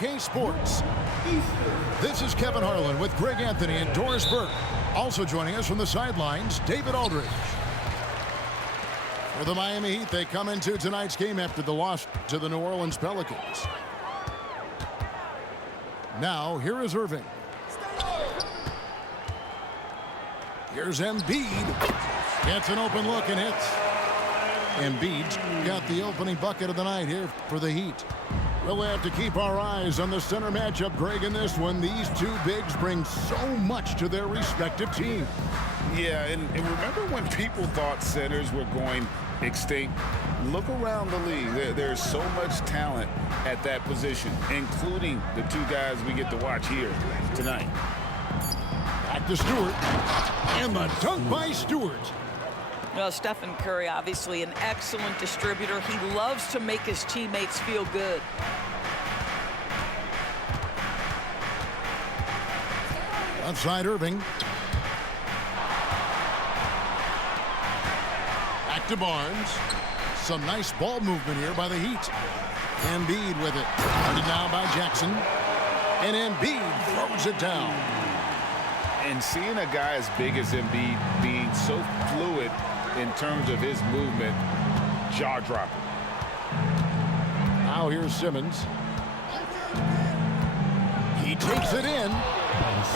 2K Sports. This is Kevin Harlan with Greg Anthony and Doris Burke. Also joining us from the sidelines, David Aldridge. For the Miami Heat, they come into tonight's game after the loss to the New Orleans Pelicans. Now, here is Irving. Here's Embiid. Gets an open look and hits. Embiid's got the opening bucket of the night here for the Heat. We'll have to keep our eyes on the center matchup, Greg, in this one. These two bigs bring so much to their respective teams. Yeah, and remember when people thought centers were going extinct? Look around the league. There's so much talent at that position, including the two guys we get to watch here tonight. Back to Stewart. And the dunk by Stewart. Well, Stephen Curry, obviously an excellent distributor. He loves to make his teammates feel good. Outside Irving. Back to Barnes. Some nice ball movement here by the Heat. Embiid with it. Started down by Jackson. And Embiid throws it down. And seeing a guy as big as Embiid being so fluid in terms of his movement, jaw-dropping. Now here's Simmons. He takes it in,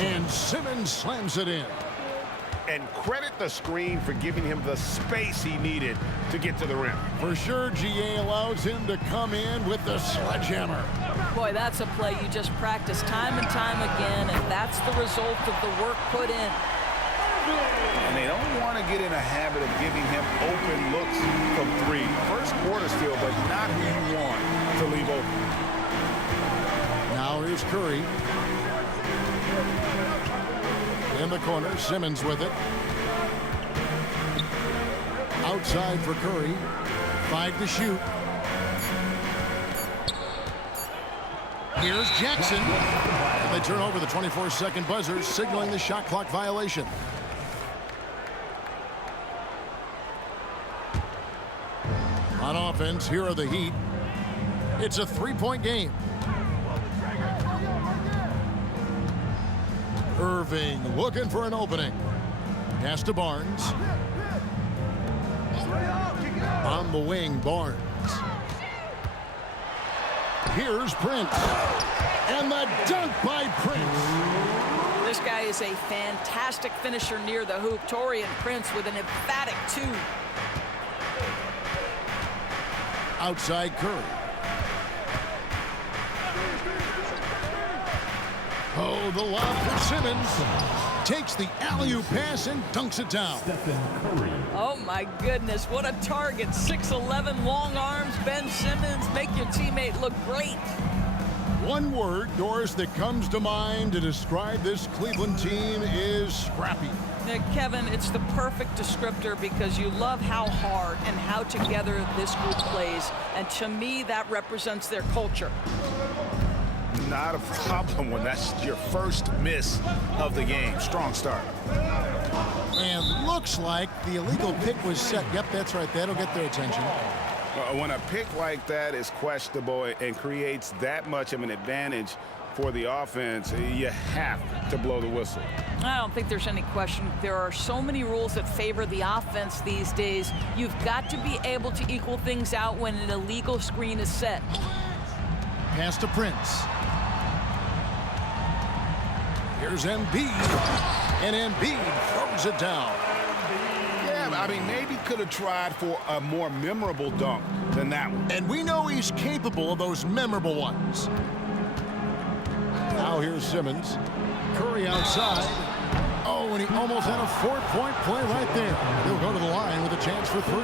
and Simmons slams it in. And credit the screen for giving him the space he needed to get to the rim. For sure, GA allows him to come in with the sledgehammer. Boy, that's a play you just practice time and time again, and that's the result of the work put in. And they don't want to get in a habit of giving him open looks from three. First quarter still, but not who you want to leave open. Now here's Curry. In the corner, Simmons with it. Outside for Curry. 5 to shoot. Here's Jackson. And they turn over the 24-second buzzer, signaling the shot clock violation. On offense, here are the Heat. It's a three-point game. Irving looking for an opening. Pass to Barnes. On the wing, Barnes. Here's Prince. And the dunk by Prince. This guy is a fantastic finisher near the hoop. Taurean Prince with an emphatic 2. Outside Curry. Oh, the lob for Simmons. Takes the alley-oop pass and dunks it down. Oh, my goodness. What a target. 6'11", long arms. Ben Simmons, make your teammate look great. One word, Doris, that comes to mind to describe this Cleveland team is scrappy. Kevin, it's the perfect descriptor because you love how hard and how together this group plays. And to me, that represents their culture. Not a problem when that's your first miss of the game. Strong start. And looks like the illegal pick was set. Yep, that's right. That'll get their attention. When a pick like that is questionable and creates that much of an advantage for the offense, you have to blow the whistle. I don't think there's any question. There are so many rules that favor the offense these days. You've got to be able to equal things out when an illegal screen is set. Pass to Prince. Here's Embiid. And Embiid throws it down. Yeah, I mean, maybe could have tried for a more memorable dunk than that one. And we know he's capable of those memorable ones. Now here's Simmons. Curry outside. Oh, and he almost had a 4-point play right there. He'll go to the line with a chance for 3.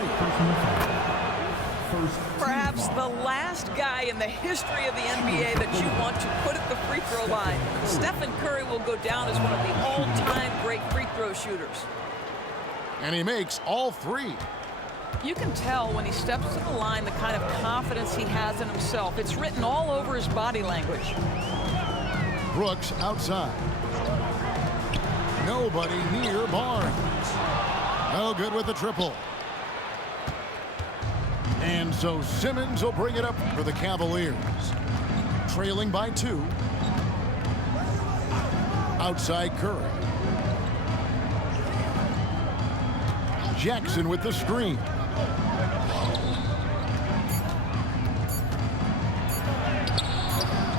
Perhaps the last guy in the history of the NBA that you want to put at the free throw line. Stephen Curry will go down as one of the all-time great free throw shooters. And he makes all 3. You can tell when he steps to the line the kind of confidence he has in himself. It's written all over his body language. Brooks outside. Nobody near Barnes. No good with the triple. And so Simmons will bring it up for the Cavaliers. trailing by 2. Outside Curry. Jackson with the screen.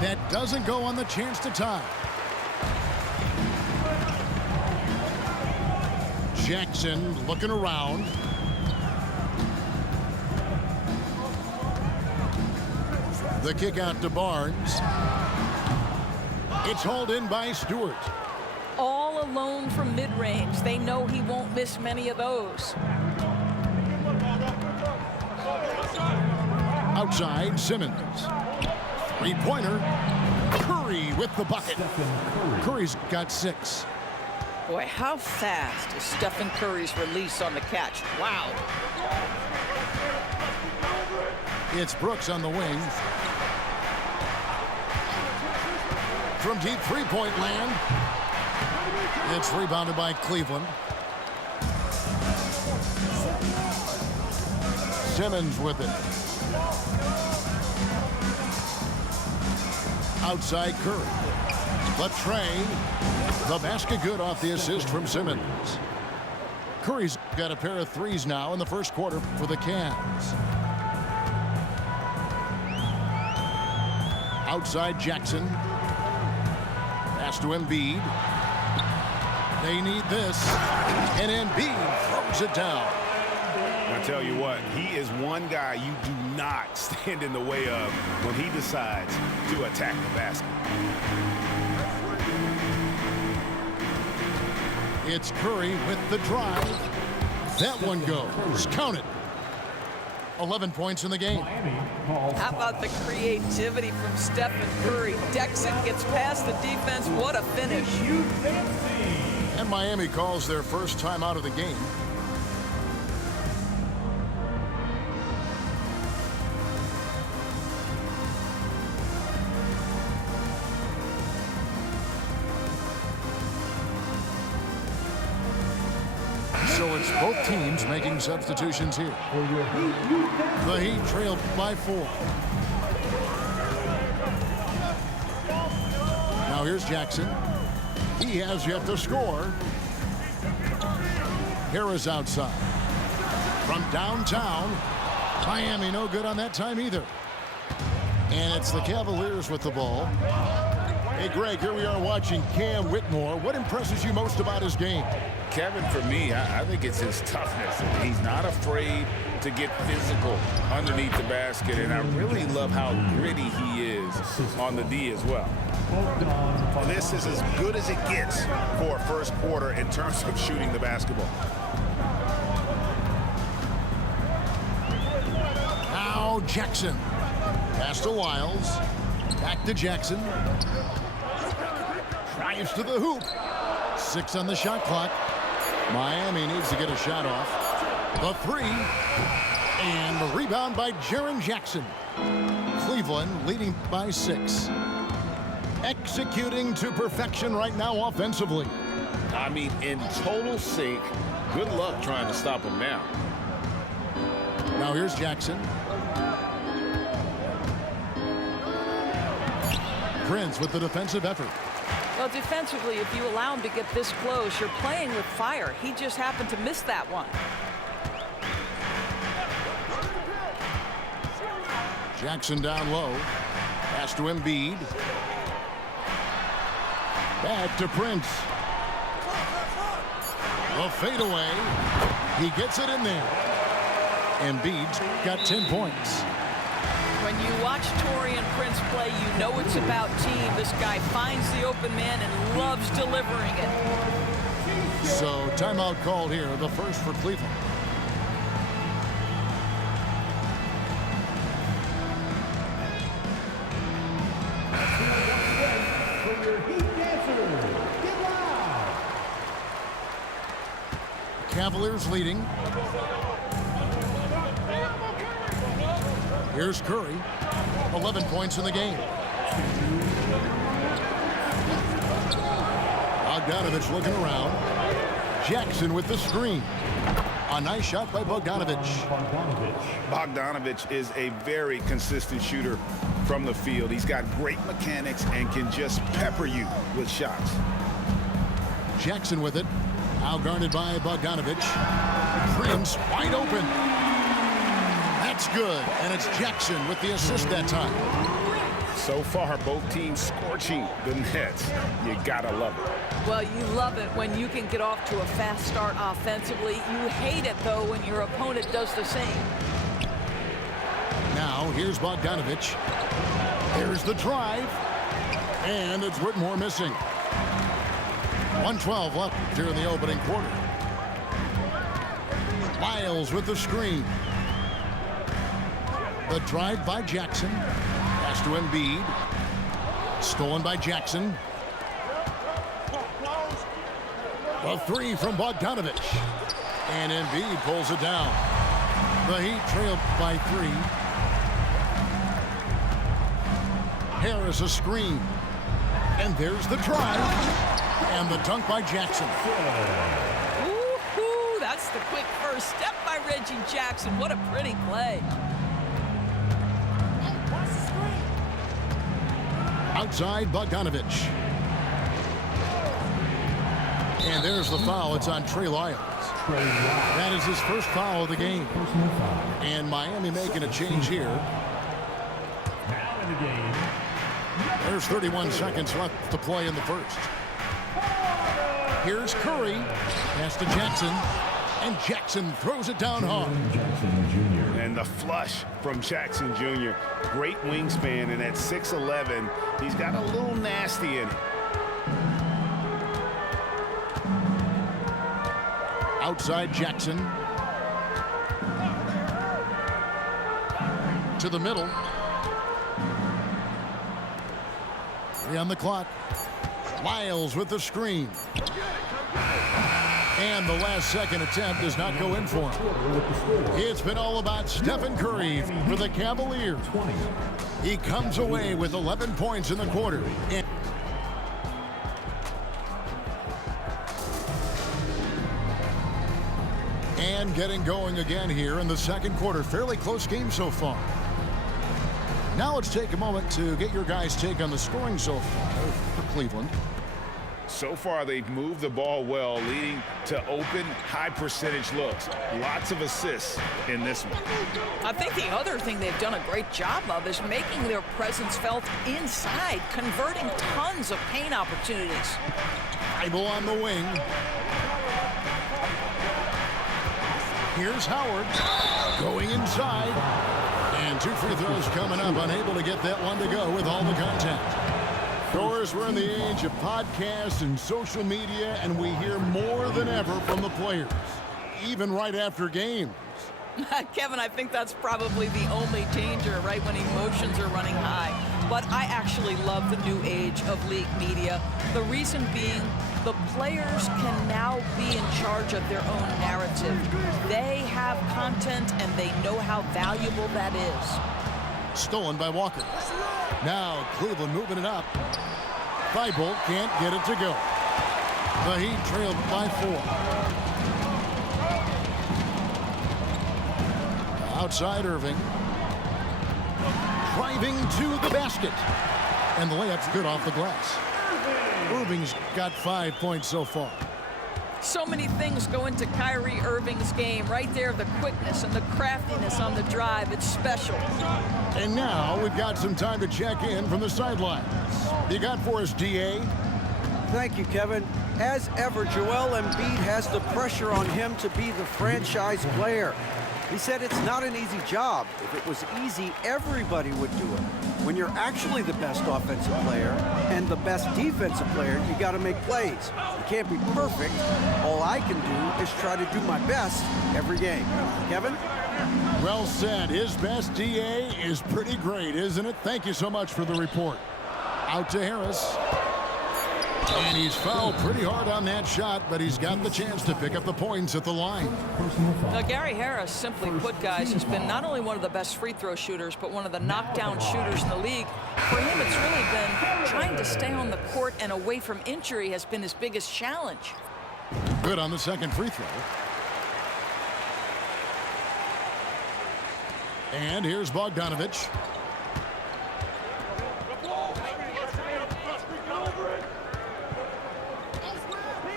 That doesn't go on the chance to tie. Jackson looking around. The kick out to Barnes. It's hauled in by Stewart. All alone from mid-range. They know he won't miss many of those. Outside, Simmons. Three-pointer. Curry with the bucket. Curry's got 6. Boy, how fast is Stephen Curry's release on the catch? Wow. It's Brooks on the wing. From deep three-point land. It's rebounded by Cleveland. Simmons with it. Outside Curry. Latre. The basket good off the assist from Simmons. Curry's got a pair of threes now in the first quarter for the Cavs. Outside Jackson. Pass to Embiid. They need this. And Embiid throws it down. I tell you what, he is one guy you do not stand in the way of when he decides to attack the basket. It's Curry with the drive. That one goes. Count it. 11 points in the game. How about the creativity from Stephen Curry? Dexter gets past the defense. What a finish. And Miami calls their first time out of the game. So it's both teams making substitutions here. The Heat trailed by 4. Now here's Jackson. He has yet to score. Harris outside. From downtown. Miami no good on that time either. And it's the Cavaliers with the ball. Hey, Greg, here we are watching Cam Whitmore. What impresses you most about his game? Kevin, for me, I think it's his toughness. He's not afraid to get physical underneath the basket, and I really love how gritty he is on the D as well. Well, this is as good as it gets for a first quarter in terms of shooting the basketball. Now Jackson. Pass to Wiles. Back to Jackson. Drives to the hoop. 6 on the shot clock. Miami needs to get a shot off. The 3. And the rebound by Jaren Jackson. Cleveland leading by 6. Executing to perfection right now offensively. I mean, in total sync. Good luck trying to stop him now. Now here's Jackson. Prince with the defensive effort. Well, defensively, if you allow him to get this close, you're playing with fire. He just happened to miss that one. Jackson down low. Pass to Embiid. Back to Prince. The fadeaway. He gets it in there. Embiid's got 10 points. When you watch Taurean Prince play, you know it's about team. This guy finds the open man and loves delivering it. So timeout called here, the first for Cleveland. Cavaliers leading. Here's Curry. 11 points in the game. Bogdanovich looking around. Jackson with the screen. A nice shot by Bogdanovich. Bogdanovich is a very consistent shooter from the field. He's got great mechanics and can just pepper you with shots. Jackson with it. Outguarded by Bogdanovich. Prince wide open. That's good. And it's Jackson with the assist that time. So far, both teams scorching the nets. You gotta love it. Well, you love it when you can get off to a fast start offensively. You hate it, though, when your opponent does the same. Now, here's Bogdanovich. Here's the drive. And it's Whitmore missing. 1:12 left here in the opening quarter. Miles with the screen. The drive by Jackson. Pass to Embiid. Stolen by Jackson. A three from Bogdanovich. And Embiid pulls it down. The Heat trailed by 3. Harris a screen. And there's the drive. And the dunk by Jackson. Ooh, that's the quick first step by Reggie Jackson. What a pretty play. Outside, Bogdanovich. And there's the foul. It's on Trey Lyles. That is his first foul of the game. And Miami making a change here. There's 31 seconds left to play in the first. Here's Curry. Pass to Jackson. And Jackson throws it down hard. And the flush from Jackson Jr. Great wingspan, and at 6'11", he's got a little nasty in it. Outside Jackson. To the middle. 3 on the clock. Lyles with the screen. And the last second attempt does not go in for him. It's been all about Stephen Curry for the Cavaliers. He comes away with 11 points in the quarter. And getting going again here in the second quarter. Fairly close game so far. Now let's take a moment to get your guys' take on the scoring so far for Cleveland. So far, they've moved the ball well, leading to open, high-percentage looks. Lots of assists in this one. I think the other thing they've done a great job of is making their presence felt inside, converting tons of paint opportunities. Bible on the wing. Here's Howard going inside. And 2 free throws coming up, unable to get that one to go with all the contact. Of course, we're in the age of podcasts and social media, and we hear more than ever from the players, even right after games. Kevin, I think that's probably the only danger, right, when emotions are running high. But I actually love the new age of league media. The reason being, the players can now be in charge of their own narrative. They have content, and they know how valuable that is. Stolen by Walker. Now Cleveland moving it up. Thibault can't get it to go. The Heat trailed by 4. Outside Irving. Driving to the basket. And the layup's good off the glass. Irving's got 5 points so far. So many things go into Kyrie Irving's game. Right there, the quickness and the craftiness on the drive. It's special. And now we've got some time to check in from the sidelines. You got for us, DA? Thank you, Kevin. As ever, Joel Embiid has the pressure on him to be the franchise player. He said it's not an easy job. If it was easy, everybody would do it. When you're actually the best offensive player and the best defensive player, you got to make plays. You can't be perfect. All I can do is try to do my best every game. Kevin? Well said. His best, DA, is pretty great, isn't it? Thank you so much for the report. Out to Harris. And he's fouled pretty hard on that shot, but he's got the chance to pick up the points at the line. Now, Gary Harris, simply put, guys, has been not only one of the best free throw shooters, but one of the knockdown shooters in the league. For him, it's really been trying to stay on the court and away from injury has been his biggest challenge. Good on the second free throw. And here's Bogdanovich.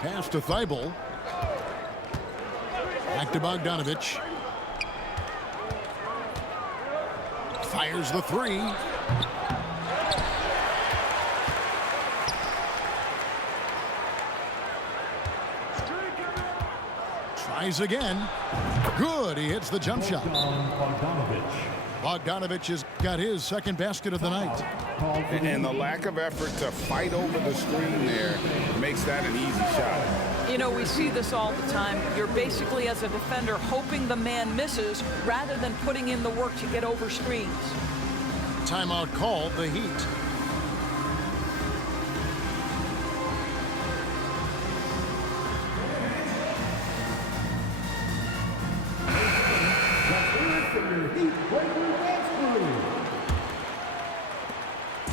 Pass to Thibault. Back to Bogdanovich. Fires the three. Tries again. Good. He hits the jump shot. Bogdanovich has got his second basket of the night. And the lack of effort to fight over the screen there makes that an easy shot. You know, we see this all the time. You're basically, as a defender, hoping the man misses rather than putting in the work to get over screens. Timeout called, the Heat.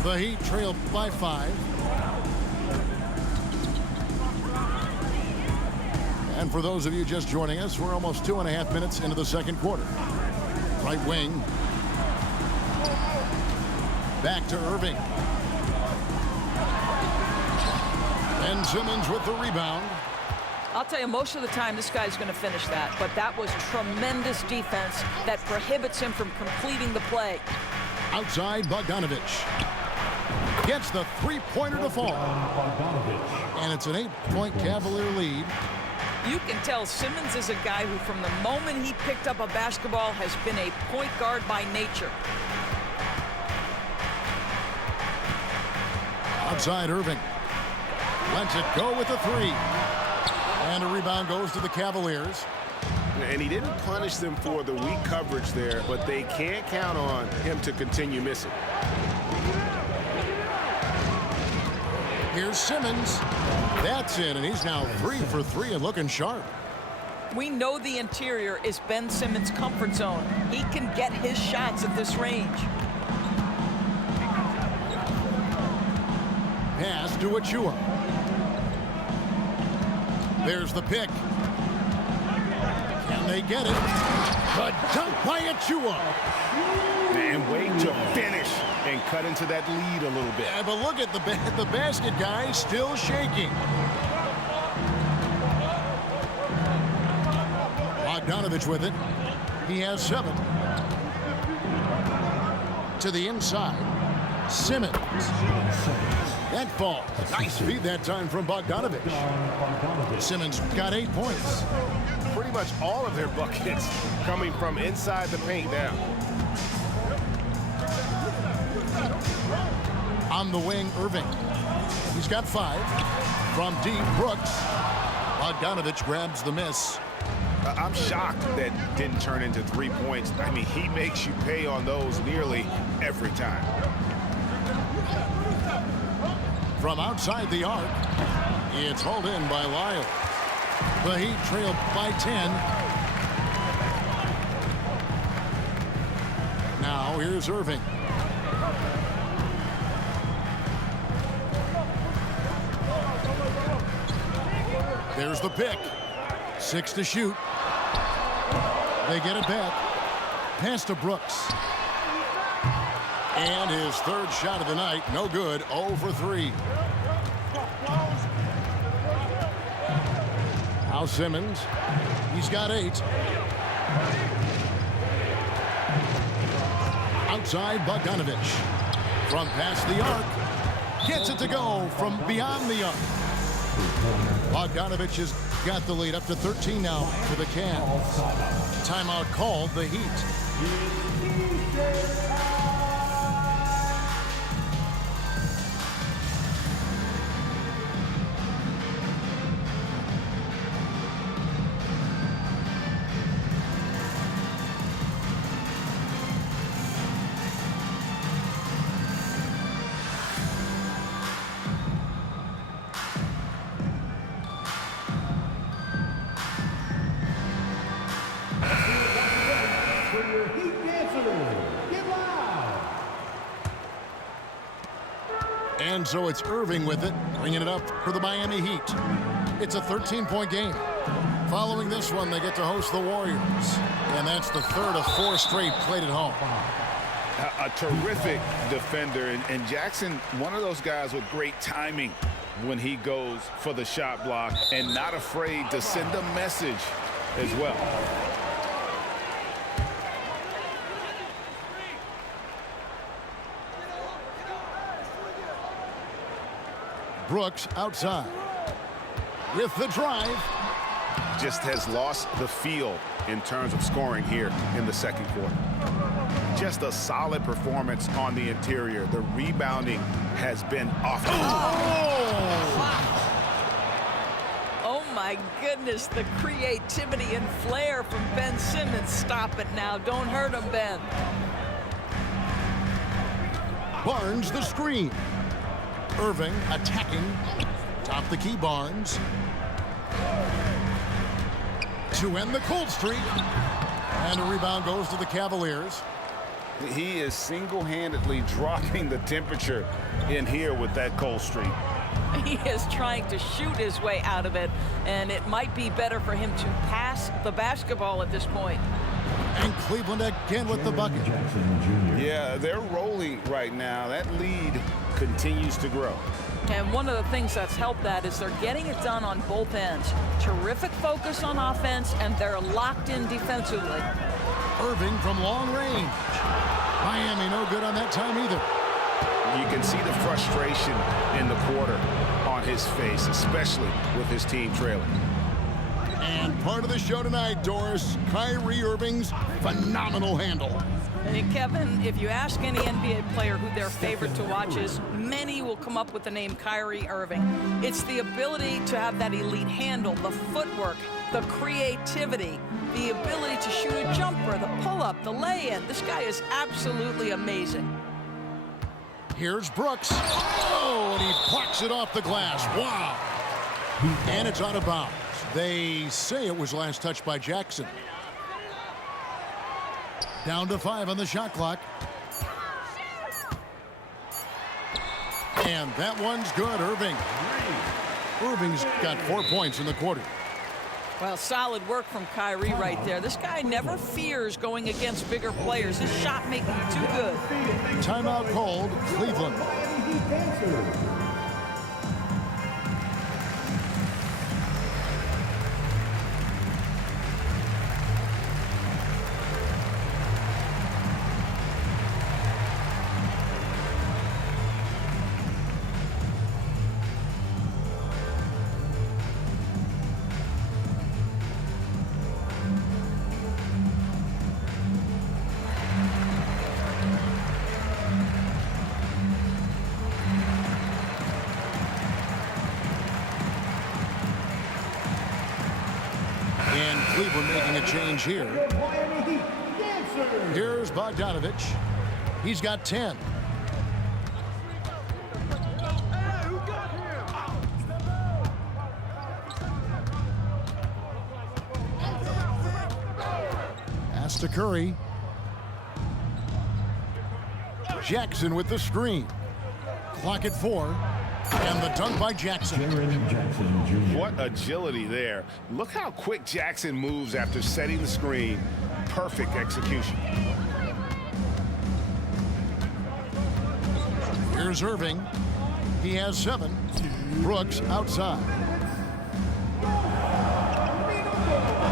The Heat trail by 5. And for those of you just joining us, we're almost 2.5 minutes into the second quarter. Right wing. Back to Irving. Ben Simmons with the rebound. I'll tell you, most of the time this guy's going to finish that, but that was tremendous defense that prohibits him from completing the play. Outside, Bogdanovich gets the three-pointer to fall. And it's an 8-point Cavalier lead. You can tell Simmons is a guy who, from the moment he picked up a basketball, has been a point guard by nature. Outside, Irving lets it go with the three. And a rebound goes to the Cavaliers. And he didn't punish them for the weak coverage there, but they can't count on him to continue missing. Here's Simmons. That's in, and he's now 3 for 3 and looking sharp. We know the interior is Ben Simmons' comfort zone. He can get his shots at this range. Pass to Achua. There's the pick. Can they get it? The dunk by Achua. And wait to finish and cut into that lead a little bit. Yeah, but look at the basket guy still shaking. Bogdanovich with it. He has 7. To the inside. Simmons. That falls. Nice feed that time from Bogdanovich. Simmons got 8 points. Pretty much all of their buckets coming from inside the paint now. On the wing, Irving. He's got 5. From deep, Brooks. Bogdanovich grabs the miss. I'm shocked that didn't turn into 3 points. I mean, he makes you pay on those nearly every time. From outside the arc, it's hauled in by Lyle. The Heat trail by 10. Now here's Irving. There's the pick. 6 to shoot. They get it back. Pass to Brooks. And his third shot of the night, no good, 0 for 3. Now Simmons, he's got 8. Outside, Bogdanovich. From past the arc, gets it to go from beyond the arc. Bogdanovich has got the lead up to 13 now for the Cavs. Timeout called, the Heat. And so it's Irving with it, bringing it up for the Miami Heat. It's a 13-point game. Following this one, they get to host the Warriors. And that's the third of 4 straight played at home. A terrific defender. And Jackson, one of those guys with great timing. when he goes for the shot block and not afraid to send a message as well. Brooks outside with the drive. Just has lost the feel in terms of scoring here in the second quarter. Just a solid performance on the interior. The rebounding has been off. Oh my goodness, the creativity and flair from Ben Simmons. Stop it now. Don't hurt him, Ben. Barnes the screen. Irving attacking. Top the key, Barnes. To end the cold streak. And a rebound goes to the Cavaliers. He is single-handedly dropping the temperature in here with that cold streak. He is trying to shoot his way out of it, and it might be better for him to pass the basketball at this point. And Cleveland again with the bucket. Yeah, they're rolling right now. That lead continues to grow. And one of the things that's helped that is they're getting it done on both ends. Terrific focus on offense, and they're locked in defensively. Irving from long range. Miami no good on that time either. You can see the frustration in the quarter on his face, especially with his team trailing. And part of the show tonight, Doris, Kyrie Irving's phenomenal handle. And Kevin, if you ask any NBA player who their favorite to watch is, many will come up with the name Kyrie Irving. It's the ability to have that elite handle, the footwork, the creativity, the ability to shoot a jumper, the pull-up, the lay-in. This guy is absolutely amazing. Here's Brooks. Oh, and he plucks it off the glass. Wow. And it's out of bounds. They say it was last touched by Jackson. Down to 5 on the shot clock. And that one's good, Irving. Irving's got 4 points in the quarter. Well, solid work from Kyrie right there. This guy never fears going against bigger players. His shot making too good. Timeout called, Cleveland. Cleveland making a change here. Here's Bogdanovich. He's got 10. Pass to Curry. Jackson with the screen. Clock at 4. And the dunk by Jackson. What agility there. Look how quick Jackson moves after setting the screen. Perfect execution. Here's Irving. He has 7. Brooks outside.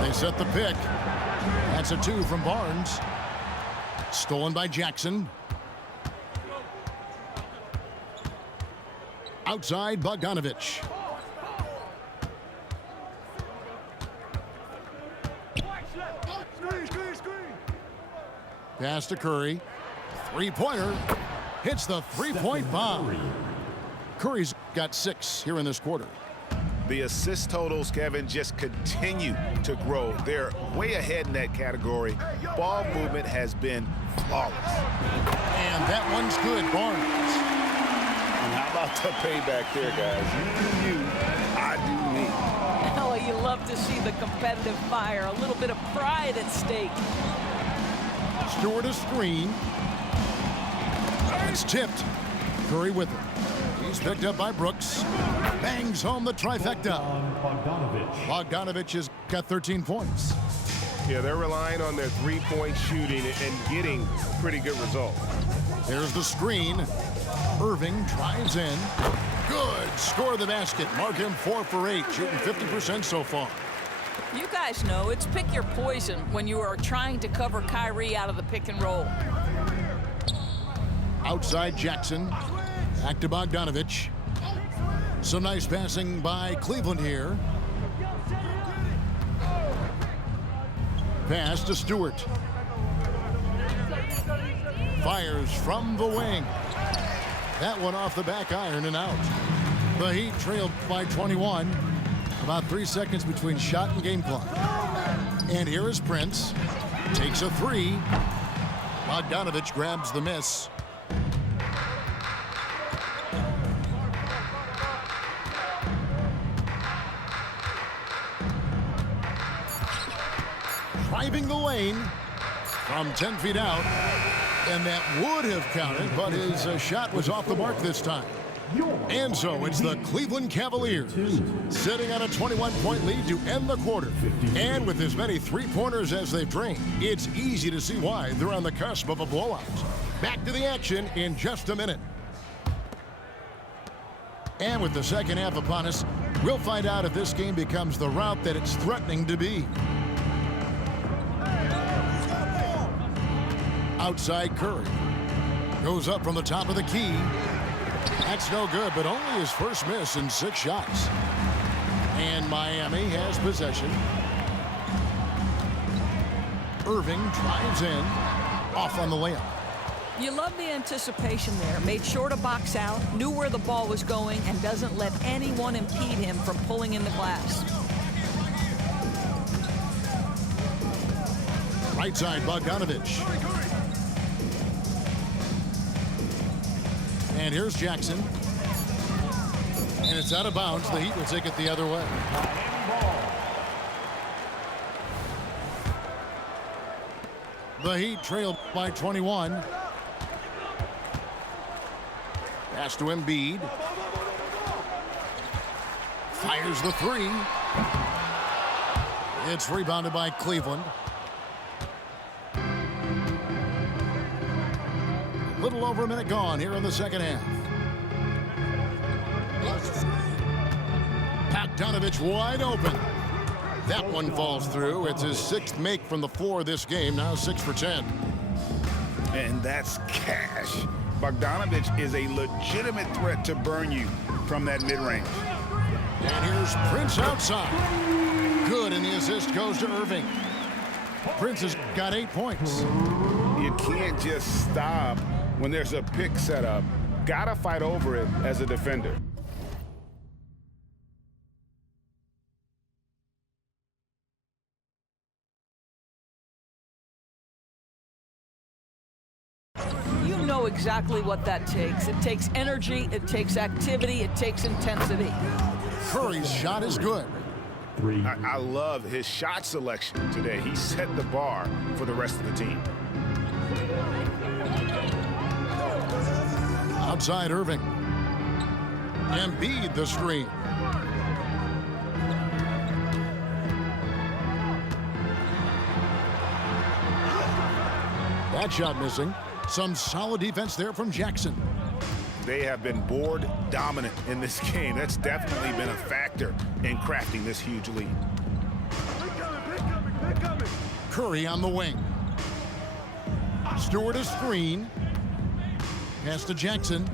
They set the pick. That's a 2 from Barnes. Stolen by Jackson. Outside, Bogdanovich. Pass to Curry. Three-pointer. Hits the three-point bomb. Curry's got 6 here in this quarter. The assist totals, Kevin, just continue to grow. They're way ahead in that category. Ball movement has been flawless. And that one's good, Barnes. And how about the payback there, guys? You do you, I do me. Oh, you love to see the competitive fire. A little bit of pride at stake. Stewart a screen. It's tipped. Curry with it. He's picked up by Brooks. Bangs home the trifecta. Bogdanovich has got 13 points. Yeah, they're relying on their three-point shooting and getting pretty good results. There's the screen. Irving drives in. Good score the basket. Mark him 4 for 8, shooting 50% so far. You guys know it's pick your poison when you are trying to cover Kyrie out of the pick and roll. Outside Jackson. Back to Bogdanovich. Some nice passing by Cleveland here. Pass to Stewart. Fires from the wing. That one off the back iron and out. The Heat trailed by 21. About 3 seconds between shot and game clock. And here is Prince. Takes a three. Bogdanovich grabs the miss. Driving the lane from 10 feet out. And that would have counted, but his shot was off the mark this time. And so it's the Cleveland Cavaliers sitting on a 21-point lead to end the quarter. And with as many three-pointers as they've drained, it's easy to see why they're on the cusp of a blowout. Back to the action in just a minute. And with the second half upon us, we'll find out if this game becomes the route that it's threatening to be. Outside Curry. Goes up from the top of the key. That's no good, but only his first miss in 6 shots. And Miami has possession. Irving drives in. Off on the layup. You love the anticipation there. Made sure to box out, knew where the ball was going, and doesn't let anyone impede him from pulling in the glass. Right side, Bogdanovich. And here's Jackson. And it's out of bounds. The Heat will take it the other way. The Heat trailed by 21. Pass to Embiid. Fires the three. It's rebounded by Cleveland. A little over a minute gone here in the second half. Bogdanovich wide open. That one falls through. It's his 6th make from the floor this game. Now 6 for 10. And that's cash. Bogdanovich is a legitimate threat to burn you from that mid-range. And here's Prince outside. Good, and the assist goes to Irving. Prince has got 8 points. You can't just stop when there's a pick set up. Gotta fight over it as a defender. You know exactly what that takes. It takes energy, it takes activity, it takes intensity. Curry's shot is good. I love his shot selection today. He set the bar for the rest of the team. Outside Irving. Embiid the screen. That shot missing. Some solid defense there from Jackson. They have been board dominant in this game. That's definitely been a factor in crafting this huge lead. Curry on the wing. Stewart a screen. Pass to Jackson.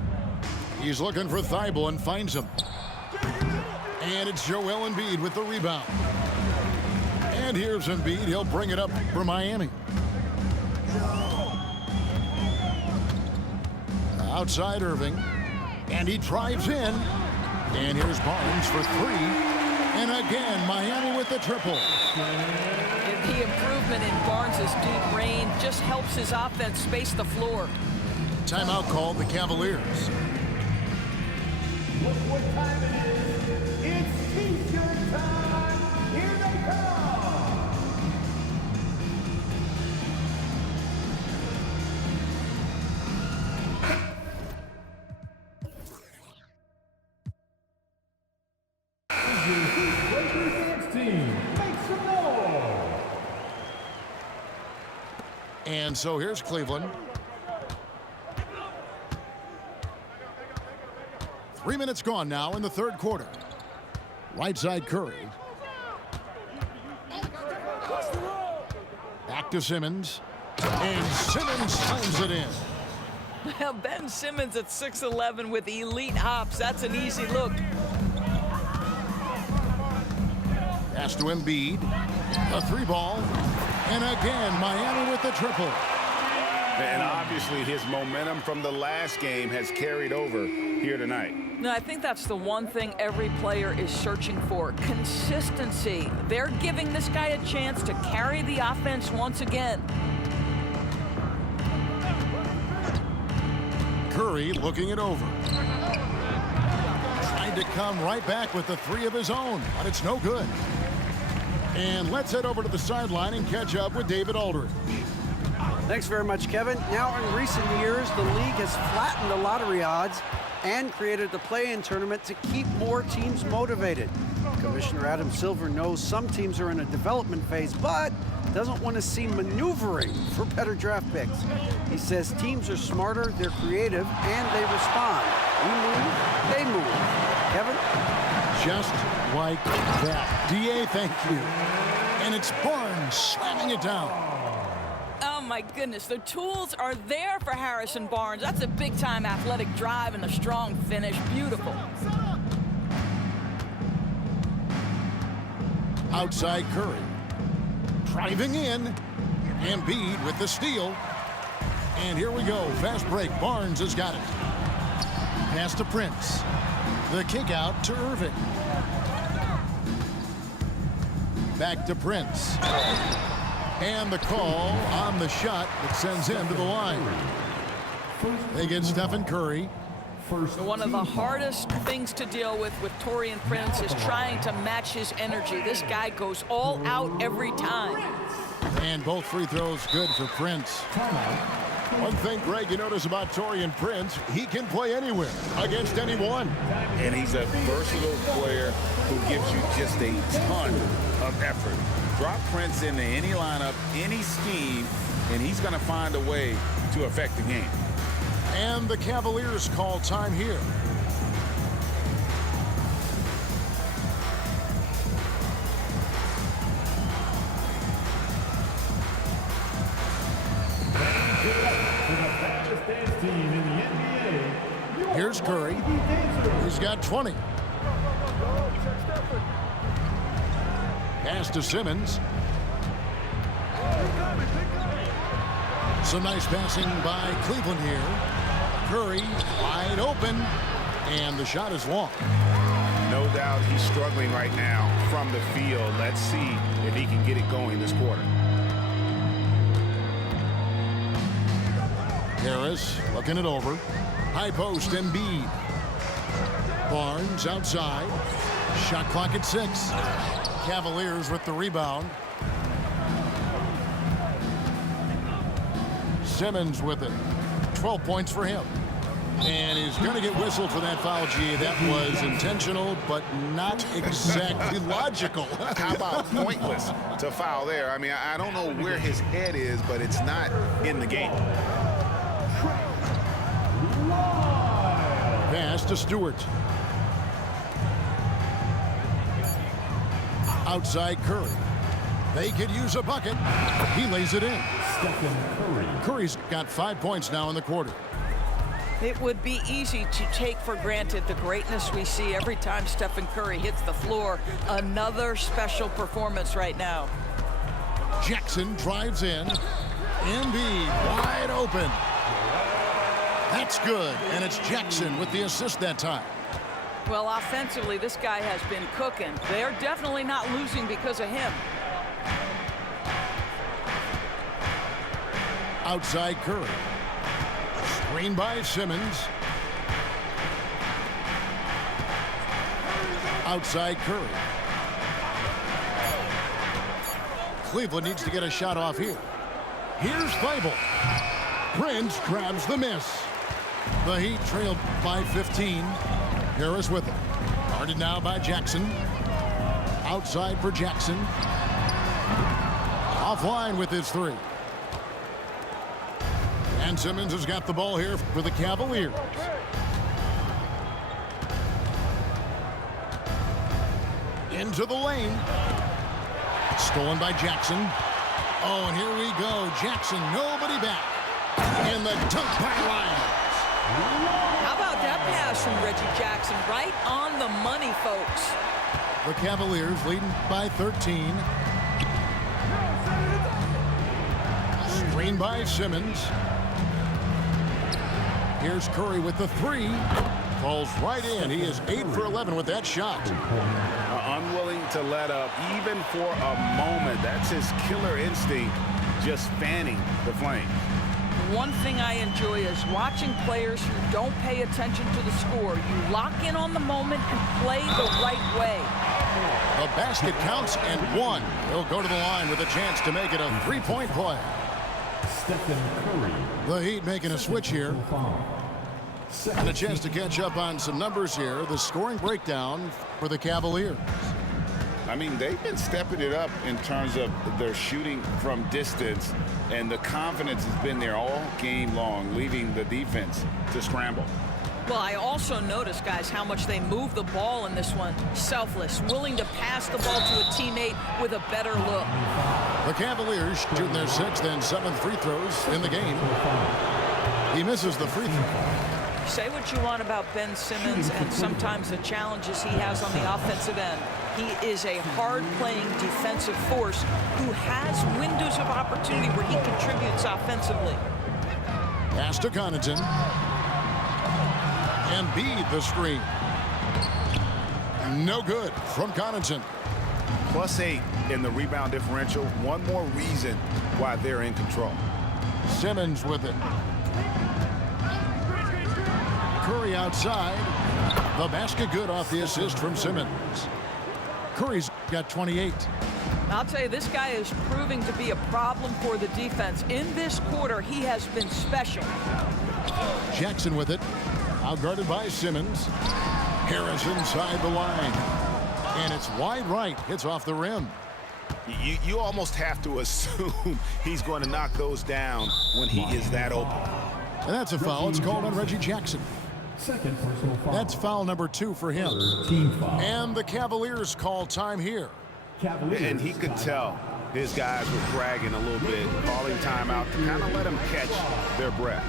He's looking for Thibault and finds him. And it's Joel Embiid with the rebound. And here's Embiid. He'll bring it up for Miami. Outside Irving. And he drives in. And here's Barnes for 3. And again, Miami with the triple. The improvement in Barnes' deep range just helps his offense space the floor. Timeout called the Cavaliers. Look what time it is. It's T-shirt time. Here they come. Lakers dance team, make some noise. And so here's Cleveland. 3 minutes gone now in the third quarter. Right side Curry. Back to Simmons. And Simmons slams it in. Well, Ben Simmons at 6'11" with elite hops. That's an easy look. Pass to Embiid. A 3-ball. And again, Miami with the triple. And obviously his momentum from the last game has carried over here tonight. No, I think that's the one thing every player is searching for. Consistency. They're giving this guy a chance to carry the offense once again. Curry looking it over. Tried to come right back with the 3 of his own, but it's no good. And let's head over to the sideline and catch up with David Aldridge. Thanks very much, Kevin. Now, in recent years, the league has flattened the lottery odds and created the play-in tournament to keep more teams motivated. Commissioner Adam Silver knows some teams are in a development phase, but doesn't want to see maneuvering for better draft picks. He says teams are smarter, they're creative, and they respond. We move, they move. Kevin? Just like that. DA, thank you. And it's Barnes slamming it down. Oh, my goodness. The tools are there for Harrison Barnes. That's a big-time athletic drive and a strong finish. Beautiful. Outside Curry. Driving in. Embiid with the steal. And here we go. Fast break. Barnes has got it. Pass to Prince. The kick out to Irving. Back to Prince. And the call on the shot that sends him to the line. They get Stephen Curry. One of the hardest things to deal with Taurean Prince is trying to match his energy. This guy goes all out every time. And both free throws good for Prince. One thing, Greg, you notice about Taurean Prince, he can play anywhere, against anyone. And he's a versatile player who gives you just a ton of effort. Drop Prince into any lineup, any scheme, and he's going to find a way to affect the game. And the Cavaliers call time here. Here's Curry. He's got 20. Pass to Simmons. Some nice passing by Cleveland here. Curry wide open, and the shot is long. No doubt he's struggling right now from the field. Let's see if he can get it going this quarter. Harris looking it over. High post, Embiid. Barnes outside. Shot clock at 6. Cavaliers with the rebound. Simmons with it. 12 points for him. And he's going to get whistled for that foul, G. That was intentional, but not exactly logical. How about pointless to foul there? I mean, I don't know where his head is, but it's not in the game. Pass to Stewart. Outside Curry. They could use a bucket. He lays it in. Curry's got 5 points now in the quarter. It would be easy to take for granted the greatness we see every time Stephen Curry hits the floor. Another special performance right now. Jackson drives in. Embiid wide open. That's good, and it's Jackson with the assist that time. Well, offensively, this guy has been cooking. They're definitely not losing because of him. Outside Curry. Screen by Simmons. Outside Curry. Cleveland needs to get a shot off here. Here's Thibault. Prince grabs the miss. The Heat trailed by 15. Harris with it. Guarded now by Jackson. Outside for Jackson. Offline with his 3. And Simmons has got the ball here for the Cavaliers. Into the lane. Stolen by Jackson. Oh, and here we go. Jackson, nobody back. And the dunk by Lyons. How about that pass from Reggie Jackson? Right on the money, folks. The Cavaliers leading by 13. Screen by Simmons. Here's Curry with the three. Falls right in. He is 8 for 11 with that shot. Unwilling to let up even for a moment. That's his killer instinct, just fanning the flames. One thing I enjoy is watching players who don't pay attention to the score. You lock in on the moment and play the right way. The basket counts and one. He'll go to the line with a chance to make it a three-point play. Stephen Curry. The Heat making a switch here. And a chance to catch up on some numbers here. The scoring breakdown for the Cavaliers. I mean, they've been stepping it up in terms of their shooting from distance, and the confidence has been there all game long, leaving the defense to scramble. Well, I also noticed, guys, how much they move the ball in this one. Selfless, willing to pass the ball to a teammate with a better look. The Cavaliers shooting their 6th and 7th free throws in the game. He misses the free throw. Say what you want about Ben Simmons and sometimes the challenges he has on the offensive end. He is a hard-playing defensive force who has windows of opportunity where he contributes offensively. Pass to Connaughton. Embiid the screen. No good from Connaughton. +8 in the rebound differential. One more reason why they're in control. Simmons with it. Curry outside. The basket good off the assist from Simmons. Curry's got 28. I'll tell you, this guy is proving to be a problem for the defense. In this quarter, he has been special. Jackson with it. Outguarded by Simmons. Harris inside the line. And it's wide right. Hits off the rim. You almost have to assume he's going to knock those down when he is that open. And that's a foul. It's called on Reggie Jackson. Second personal foul. That's foul number 2 for him. Team foul. And the Cavaliers call time here. Cavaliers. And he could tell his guys were dragging a little bit, calling timeout to kind of let them catch their breath.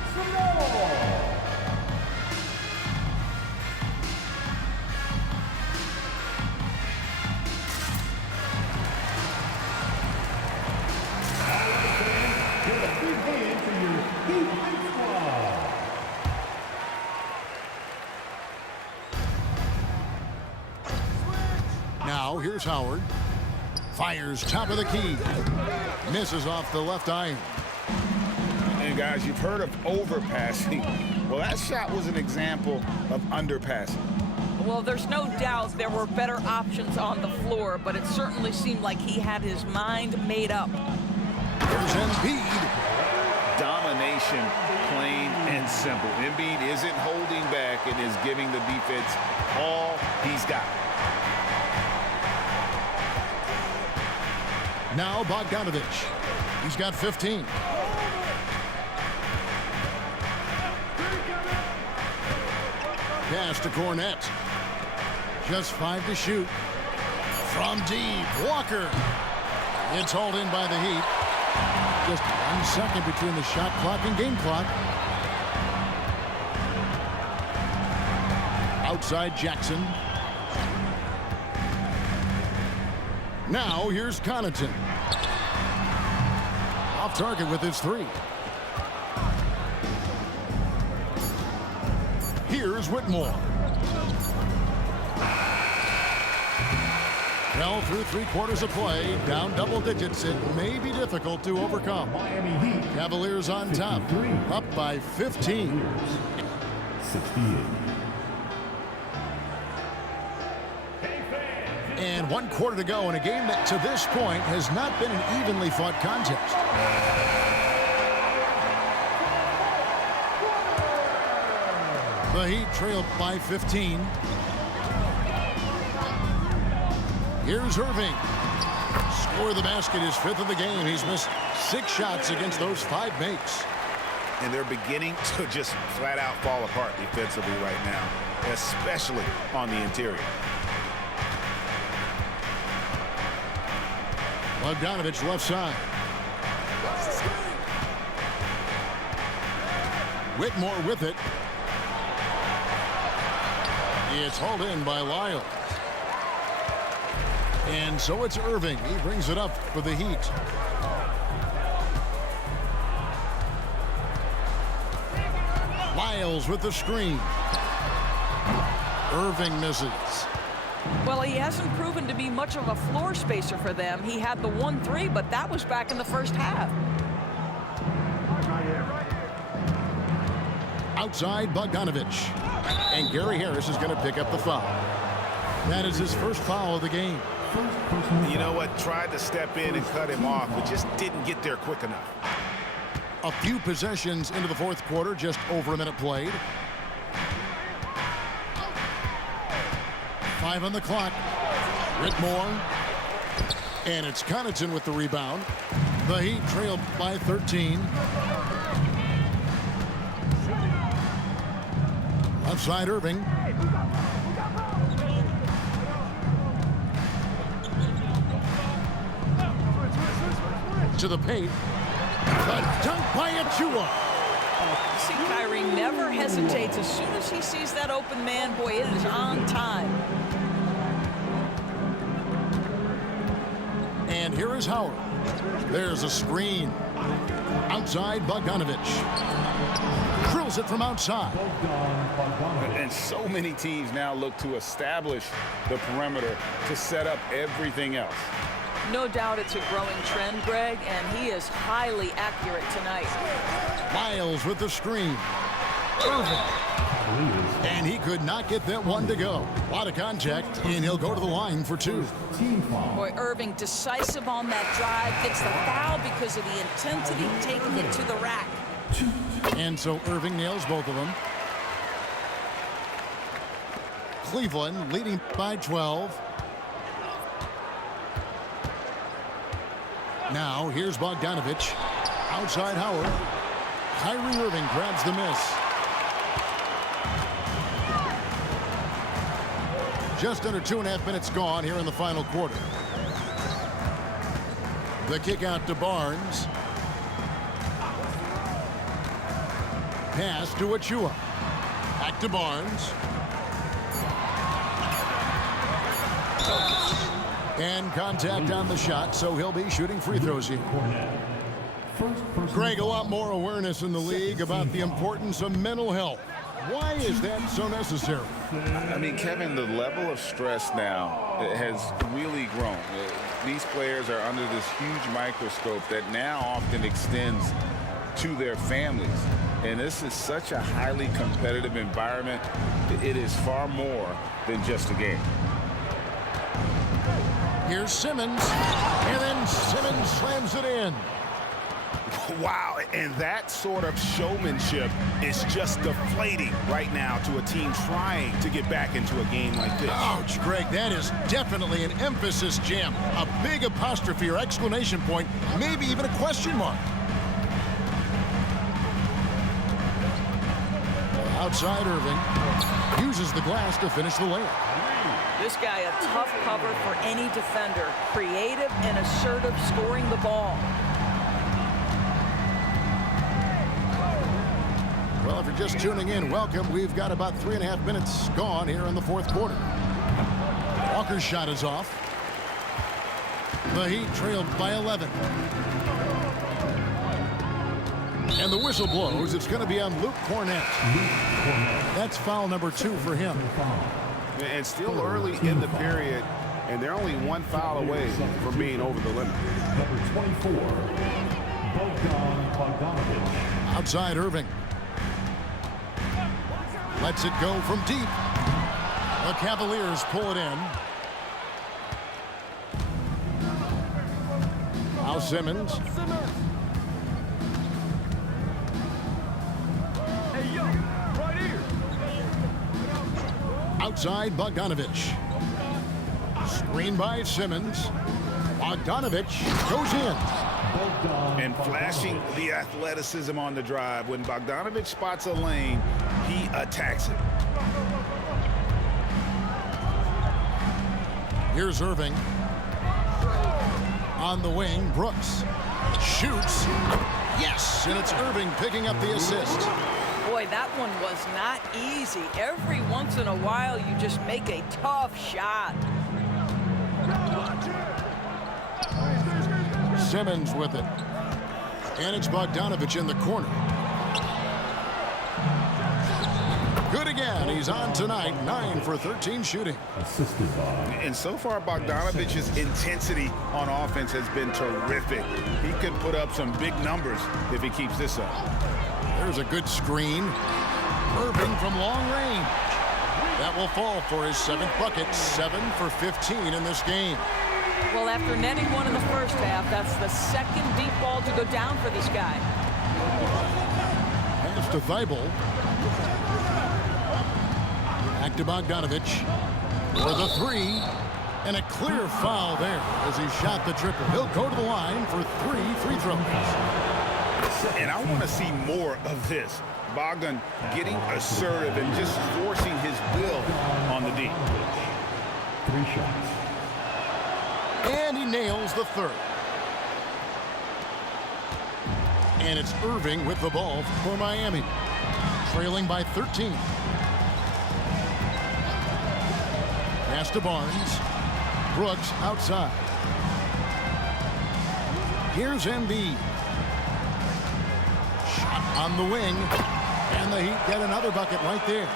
Now here's Howard. Fires top of the key. Misses off the left iron. And guys, you've heard of overpassing. Well, that shot was an example of underpassing. Well, there's no doubt there were better options on the floor, but it certainly seemed like he had his mind made up. There's Embiid. Domination, plain and simple. Embiid isn't holding back and is giving the defense all he's got. Now Bogdanovich. He's got 15. Pass to Cornette. Just 5 to shoot. From deep, Walker. It's hauled in by the Heat. Just 1 second between the shot clock and game clock. Outside Jackson. Now here's Connaughton. Off target with his 3. Here's Whitmore. Well, through 3/4 of play, down double digits, it may be difficult to overcome. Miami Heat. Cavaliers on top, up by 15. 68. And 1/4 to go in a game that to this point has not been an evenly fought contest. The Heat trail by 15. Here's Irving. Score the basket, his 5th of the game. He's missed 6 shots against those 5 makes. And they're beginning to just flat out fall apart defensively right now, especially on the interior. Bogdanovich left side. Whitmore with it. It's hauled in by Lyles. And so it's Irving. He brings it up for the Heat. Lyles with the screen. Irving misses. Well, he hasn't proven to be much of a floor spacer for them. He had the 1-3, but that was back in the first half. Outside Bogdanovich. And Gary Harris is going to pick up the foul. That is his first foul of the game. You know what? Tried to step in and cut him off, but just didn't get there quick enough. A few possessions into the fourth quarter, just over a minute played. 5 on the clock. Whitmore. And it's Connaughton with the rebound. The Heat trailed by 13. Left side Irving. To the paint. A dunk by Achua. See, Kyrie never hesitates. As soon as he sees that open man, boy, it is on time. And here is Howard. There's a screen. Outside Bogdanovich. Drills it from outside. And so many teams now look to establish the perimeter to set up everything else. No doubt it's a growing trend, Greg, and he is highly accurate tonight. Lyles with the screen. Irving. And he could not get that one to go. A lot of contact, and he'll go to the line for 2. Boy, Irving decisive on that drive, gets the foul because of the intensity taking it to the rack. And so Irving nails both of them. Cleveland leading by 12. Now here's Bogdanovich. Outside Howard. Kyrie Irving grabs the miss. Just under 2.5 minutes gone here in the final quarter. The kick out to Barnes. Pass to Achua. Back to Barnes. And contact on the shot, so he'll be shooting free throws here. Greg, a lot more awareness in the league about the importance of mental health. Why is that so necessary? I mean, Kevin, the level of stress now has really grown. These players are under this huge microscope that now often extends to their families. And this is such a highly competitive environment. It is far more than just a game. Here's Simmons, and then Simmons slams it in. Wow, and that sort of showmanship is just deflating right now to a team trying to get back into a game like this. Ouch, Greg, that is definitely an emphasis jam. A big apostrophe or exclamation point, maybe even a question mark. Outside Irving uses the glass to finish the layup. This guy a tough cover for any defender. Creative and assertive scoring the ball. Well, if you're just tuning in, welcome. We've got about 3.5 minutes gone here in the fourth quarter. Walker's shot is off. The Heat trailed by 11. And the whistle blows. It's going to be on Luke Cornett. That's foul number 2 for him. And still early in the period, and they're only 1 foul away from being over the limit. Number 24, Bogdanovich. Outside Irving. Lets it go from deep. The Cavaliers pull it in. Now Simmons. Hey, yo, right here. Outside Bogdanovich. Screen by Simmons. Bogdanovich goes in. And flashing the athleticism on the drive. When Bogdanovich spots a lane, he attacks it. Here's Irving. On the wing, Brooks shoots. Yes, and it's Irving picking up the assist. Boy, that one was not easy. Every once in a while, you just make a tough shot. Simmons with it. And it's Bogdanovich in the corner. Good again. He's on tonight. 9 for 13 shooting. Assisted by. And so far, Bogdanovich's intensity on offense has been terrific. He could put up some big numbers if he keeps this up. There's a good screen. Irving from long range. That will fall for his 7th bucket. 7 for 15 in this game. Well, after netting one in the first half, that's the second deep ball to go down for this guy. Pass to Thibault. Back to Bogdanovich for the 3. And a clear foul there as he shot the triple. He'll go to the line for 3 free throws. And I want to see more of this. Bogdan getting assertive and just forcing his will on the D. 3 shots. And he nails the 3rd. And it's Irving with the ball for Miami. Trailing by 13. Pass to Barnes. Brooks outside. Here's Embiid. Shot on the wing. And the Heat get another bucket right there.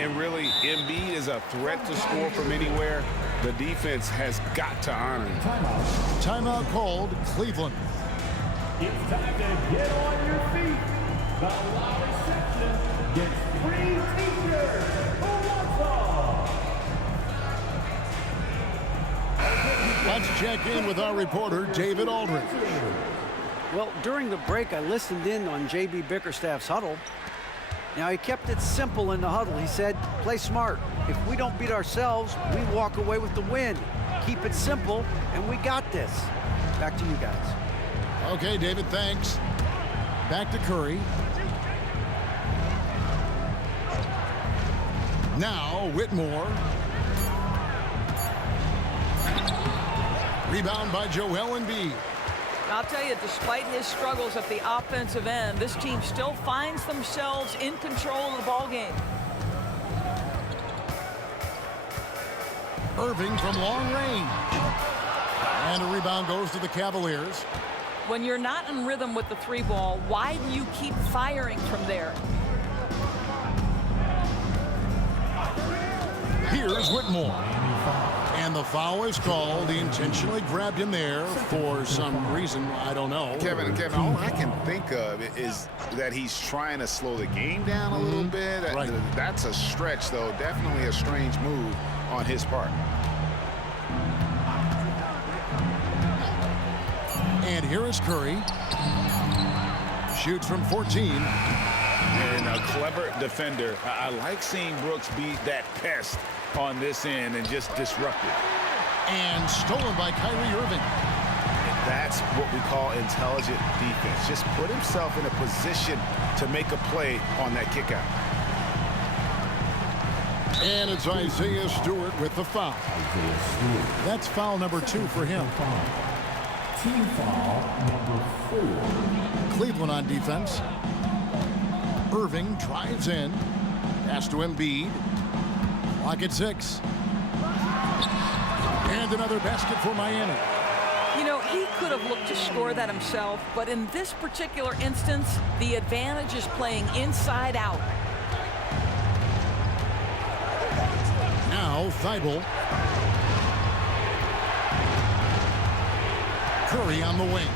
And really, Embiid is a threat to score from anywhere. The defense has got to honor him. Timeout called, Cleveland. It's time to get on your feet. The Lowry section gets free t-shirts. Who wants them? Let's check in with our reporter, David Aldridge. Well, during the break, I listened in on J.B. Bickerstaff's huddle. Now, he kept it simple in the huddle. He said, play smart. If we don't beat ourselves, we walk away with the win. Keep it simple, and we got this. Back to you guys. Okay, David, thanks. Back to Curry. Now, Whitmore. Rebound by Joel Embiid. I'll tell you, despite his struggles at the offensive end, this team still finds themselves in control of the ball game. Irving from long range. And a rebound goes to the Cavaliers. When you're not in rhythm with the 3 ball, why do you keep firing from there? Here's Whitmore. And the foul is called. He intentionally grabbed him there for some reason. I don't know. Kevin, all I can think of is that he's trying to slow the game down a little bit. Right. That's a stretch, though. Definitely a strange move on his part. And here is Curry. Shoots from 14. And a clever defender. I like seeing Brooks be that pest on this end and just disrupt it. And stolen by Kyrie Irving. That's what we call intelligent defense. Just put himself in a position to make a play on that kick out. And it's Isaiah Stewart with the foul. Isaiah Stewart. That's foul number 2 for him. Team foul number 4. Cleveland on defense. Irving drives in. Pass to Embiid. Clock at 6. And another basket for Miami. You know, he could have looked to score that himself, but in this particular instance, the advantage is playing inside out. Now, Thibault. Curry on the wing.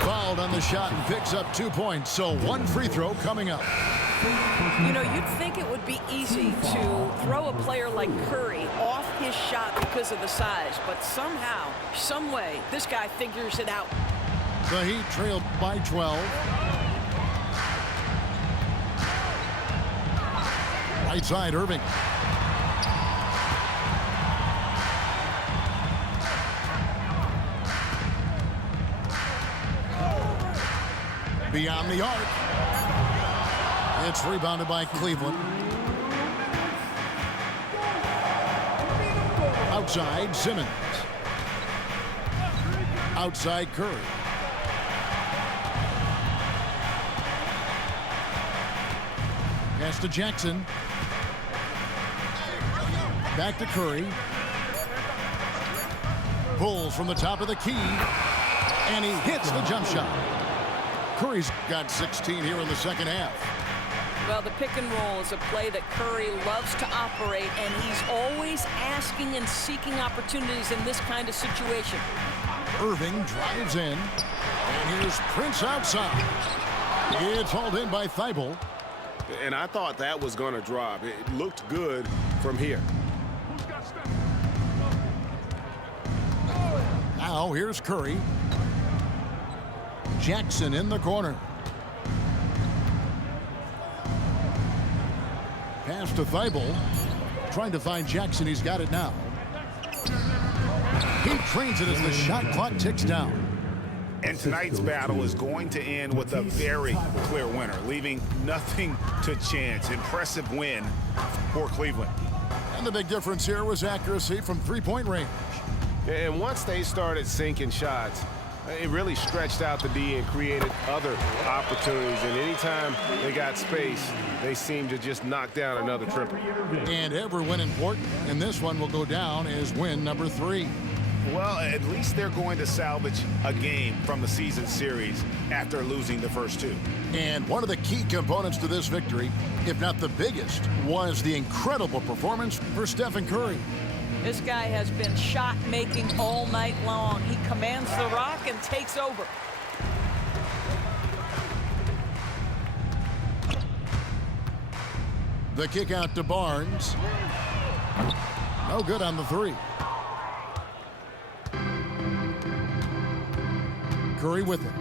Fouled on the shot and picks up 2 points. So 1 free throw coming up. You know, you'd think it would be easy to throw a player like Curry off his shot because of the size, but somehow, some way, this guy figures it out. The Heat trailed by 12. Right side, Irving. Beyond the arc. It's rebounded by Cleveland. Outside, Simmons. Outside Curry. Pass to Jackson. Back to Curry. Pulls from the top of the key. And he hits the jump shot. Curry's got 16 here in the second half. Well, the pick and roll is a play that Curry loves to operate, and he's always asking and seeking opportunities in this kind of situation. Irving drives in. And here's Prince outside. It's hauled in by Thibault. And I thought that was going to drop. It looked good from here. Now here's Curry. Jackson in the corner. Pass to Thibault. Trying to find Jackson. He's got it now. He trains it as the shot clock ticks down. And tonight's battle is going to end with a very clear winner, leaving nothing to chance. Impressive win for Cleveland. And the big difference here was accuracy from three-point range. And once they started sinking shots, it really stretched out the D and created other opportunities. And anytime they got space, they seemed to just knock down another triple. And every win important, and this one will go down as win number 3. Well, at least they're going to salvage a game from the season series after losing the first 2. And one of the key components to this victory, if not the biggest, was the incredible performance for Stephen Curry. This guy has been shot-making all night long. He commands the rock and takes over. The kick out to Barnes. No good on the 3. Curry with it.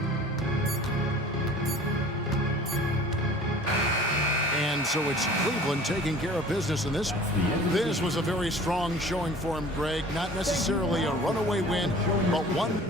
And so it's Cleveland taking care of business in this. This was a very strong showing for him, Greg. Not necessarily a runaway win, but one